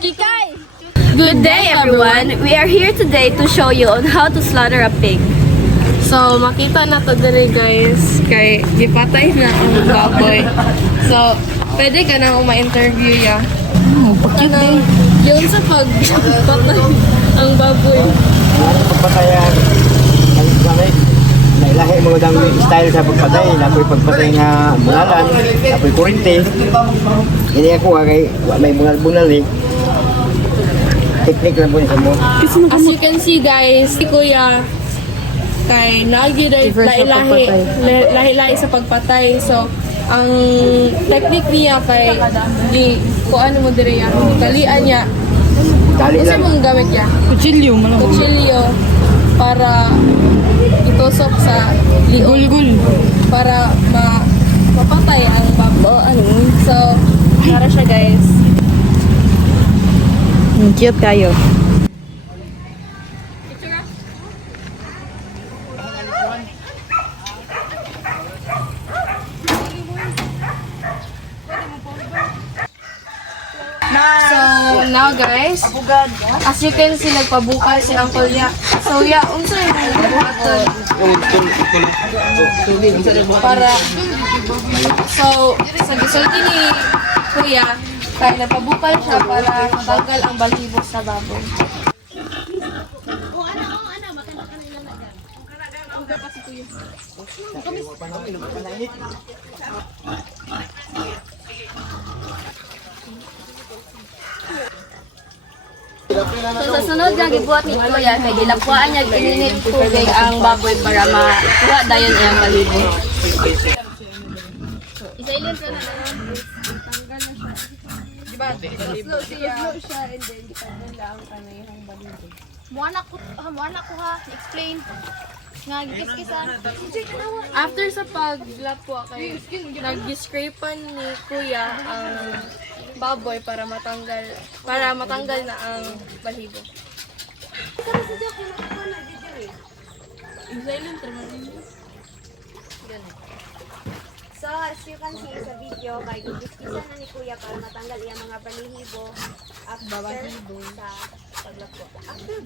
Kikay! Good day everyone! We are here today to show you on how to slaughter a pig. So, makita na to dali guys, kay gipatay na ang baboy. So, pwede ka na ma-interview ya. Yun sa pagpatay ang baboy. Pagpatayan, lahi mo dang style sa pagpatay, napoy pagpatay nga bunalan, napoy kurente. Hindi ako kay may bunal-bunal eh. Technique lang po niya mo. As you can see guys, si Kuya kay lahi-lahi sa pagpatay. So, ang technique niya kay kung ano mo dire yan, kalian niya. Dali Isa lang. mong gamit niya? Kutsilyo, Kutsilyo para itusok sa liog para mapatay ang baboy. So, para siya guys. Cute kayo. So, now guys, as you can see, nagpabukal si Uncle Ya. So, Ya, unsa yung buhaton? Para, so, sa gisulti ni Kuya, kaya nagpabukal siya para matanggal ang balhibo sa baboy. So sa sunod nga gibuhat ni Kuya kay gilapuan niya ininit tubig ang baboy para makuha dayon iyang balibo. Isa-ilin ka na tanggal na siya. Diba? Slow siya and then gitanggal lang kanayang balibo. Muanak ko ha, explain. Nga gikiskisan. After sa paglapwa kay nag-scrapan ni Kuya ang baboy para matanggal na ang balibo. So, as you can see sa video, kay gikiskisan na ni Kuya para matanggal iyang mga balihibo after sa paglapwa. After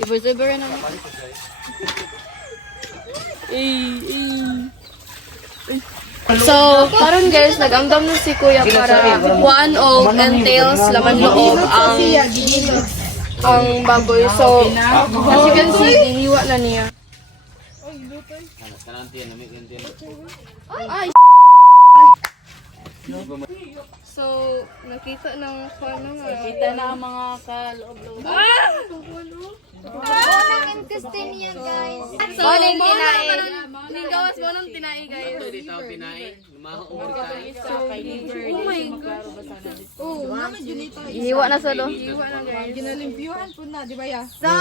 Iber-iber na. So, karon guys, nag-amdam na si Kuya para one og entails laman loob ang baboy. So, as you can see, iniwa na niya. Ay! So, nakita ng nakita na ang mga kaloob-loob. Ang intestine niya, guys. So, ning gawas mo nang tinai guys. Oh my God. Iniwa na sa do. Iniwa na guys. So,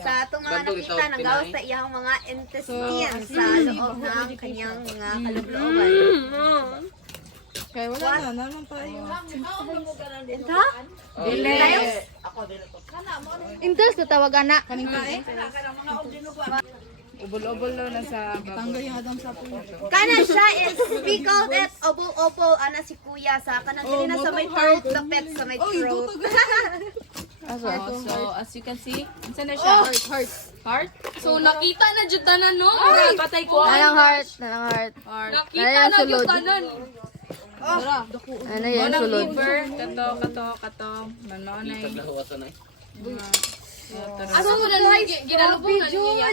sa itong mga nakita, nagawas sa iyang mga intestines sa loob ng kanyang mga kaloob-looban. Kaya wala na, naman tayo. Ito? Diles. Intels ko tawag ana. Ubol-ubol daw na sa baboy. Kana siya is speak out at obol-obol ana si Kuya sa kanang kanina sa may throat, the pet sa may throat. So, as you can see, saan na siya? Heart? So, nakita na dyan tanan, no? Patay ko. Nanang heart. Nakita na dyan tanan. Ano yan sulod? Kato. Manonay. Asa mo na ginalubong na niya?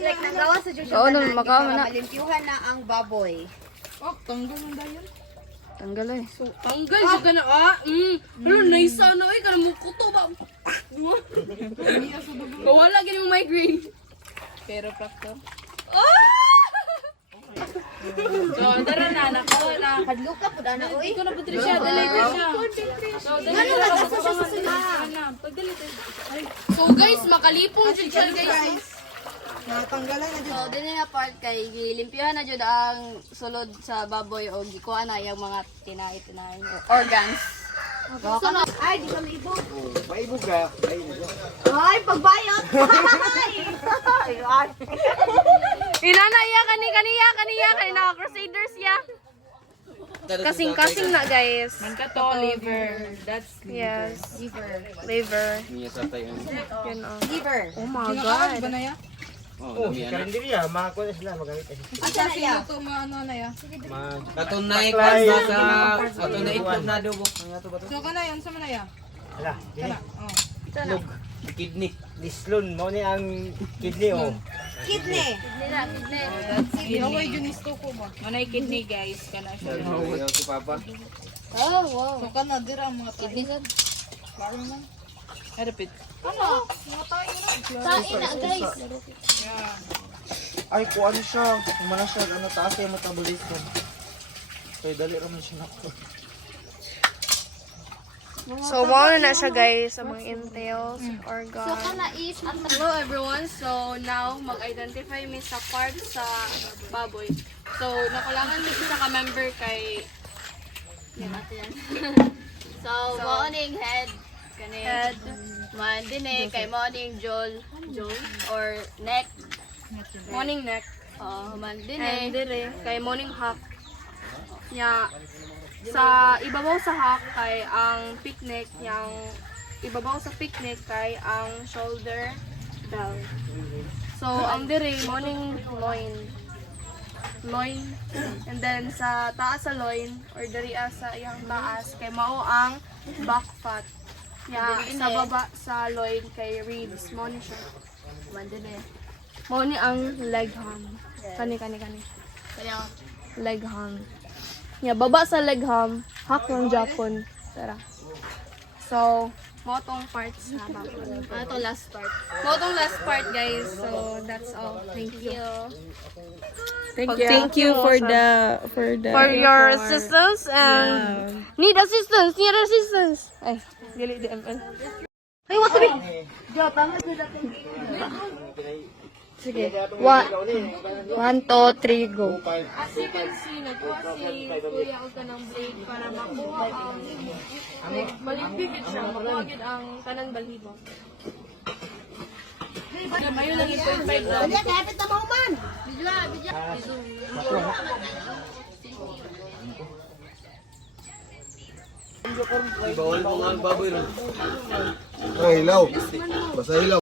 Like nagawas sa Diyos Oo, siya nung makawa na. malimpyuhan na ang baboy. Tanggal eh. Tanggal siya ka na, Pero naisa na, kanang mukuto ba? Kawala gini mo migraine. Pero prakto. So, tara na, nakawa na. Hadlo ka po na oy. Ikaw na po siya, dali ko siya. So, Ano nagasa siya sa sila? So guys, makalipong siya guys. So, din nga part kay gilimpyuhan na jud ang sulod sa baboy o gikuha na yung mga tinai organs. Ay, di kami ibog. Maibog ka. Maibog ka. Ay, pagbayot. Ay. Inana iya kaniya kanina Crusaders ya. Kasing-kasing na guys. To liver. That's Yes. Liver. Yun oh. Liver. Oh my god. Oh, karinderiya. Makakuha na sila. Magamit na sila. Asa na siya? Katunay ka sa katunay itlog na adobo. Ala, dili. Itlog. Kidney. Lislon. Mo ni ang kidney, oh. Kidney. Manay kidney guys. Kana siya. Ayaw si Papa. Oh, wow. Sain na guys. Ay, kuan siya. Kumana siya, ano, taas yung metabolism. Kaya dali raman siya na. So, mao na siya guys sa mga entails, organ. So kana is Hello everyone. So, now mag-identify mi sa part sa baboy. So, nakulangan mi isa ka member kay So, morning head. Kani Head. Man dine kay morning Joel or neck. morning neck Man and dine. dire kay morning hack. Nya sa ibabaw sa hack kay ang picnic, yang ibabaw sa picnic kay ang shoulder bell. So, ang dire morning loin, and then sa taas sa loin or diri sa iyang taas kay mao ang back fat. Ya, sa baba sa loin kay ribs mo ni siya. Man dine. Mao ni ang leg ham. Kani. Kaya Leg ham. Ya, baba sa leg ham, hack ng Japon. Tara. So, mo tong parts na baboy. to last part. Mo tong last part guys. So, that's all. Thank you. Thank you for your assistance and need assistance. Ay, dili di ML. Ay, what to be? Sige. 1, 2, 3, go. As you can see, nagkuha si Kuya og kanang blade para makuha ang baligbigit siya, makuha gid ang kanang balhibo. Mayo lang 0.5 lang. Kapit na mo man. Bawal mo nga ang baboy ron. Ay, hilaw. Basta hilaw.